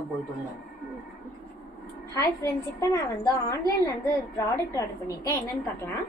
தான் போயிட்டு வந்தேன். ஹாய் ஃப்ரெண்ட்ஸ், இப்போ நான் வந்து ஆன்லைனில் வந்து ஒரு ப்ராடக்ட் ஆர்டர் பண்ணியிருக்கேன். என்னன்னு பார்க்கலாம்.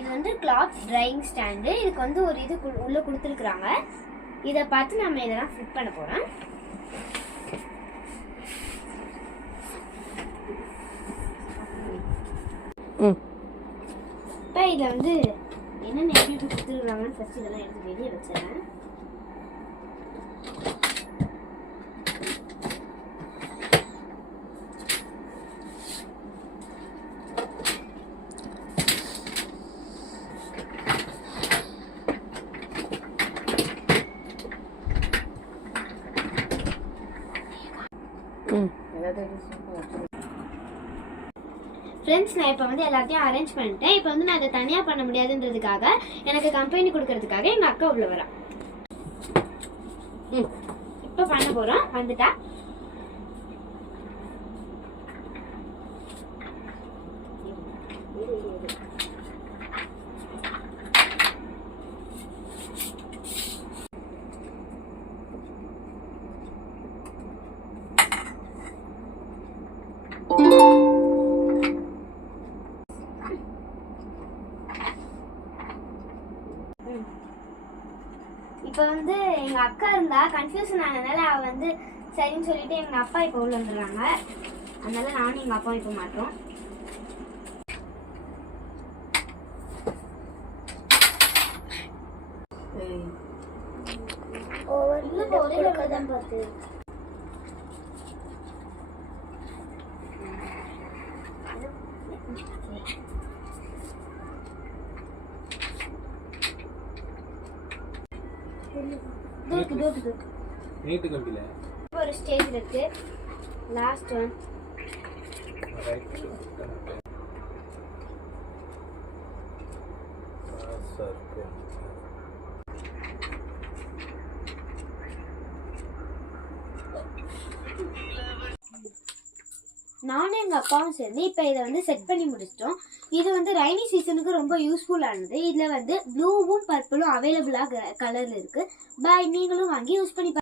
இது வந்து கிளாத் ட்ரையிங் ஸ்டாண்டு. இதுக்கு வந்து ஒரு இது உள்ள கொடுத்துருக்குறாங்க. இதை பார்த்து நம்ம இதெல்லாம் ஃபிட் பண்ண போகிறோம். இப்போ இதில் வந்து என்னென்ன எப்படி கொடுத்துருக்குறாங்கன்னு ஃபர்ஸ்ட் இதெல்லாம் எடுத்து வெளியே வச்சிடறேன். ஃப்ரெண்ட்ஸ், நான் இப்போ வந்து எல்லாத்தையும் அரேஞ்ச் பண்ணிட்டேன். இப்போ வந்து நான் அதை தனியாக பண்ண முடியாதுன்றதுக்காக எனக்கு கம்பெனி கொடுக்கறதுக்காக எங்கள் அக்கா உள்ள வரா. இப்போ பண்ண போகிறோம். வந்துட்டா இப்போ வந்து எங்கள் அக்கா இருந்தா கன்ஃபியூஷன் ஆனதுனால அவள் வந்து சரின்னு சொல்லிட்டு எங்கள் அப்பா இப்போ உள்ள வந்துடுறாங்க. அதனால நானும் எங்கள் அப்பா இப்போ மாட்டோம். பார்த்து ஒரு ஸ்டேஜ் இருக்கு. Last one. நானும் எங்கள் அப்பாவும் சேர்ந்து இப்போ இதை வந்து செட் பண்ணி முடிச்சிட்டோம். இது வந்து ரைனி சீசனுக்கு ரொம்ப யூஸ்ஃபுல்லானது. இதில் வந்து ப்ளூவும் பர்பிளும் அவைலபிளாக கலரில் இருக்குது. பாய், நீங்களும் வாங்கி யூஸ் பண்ணி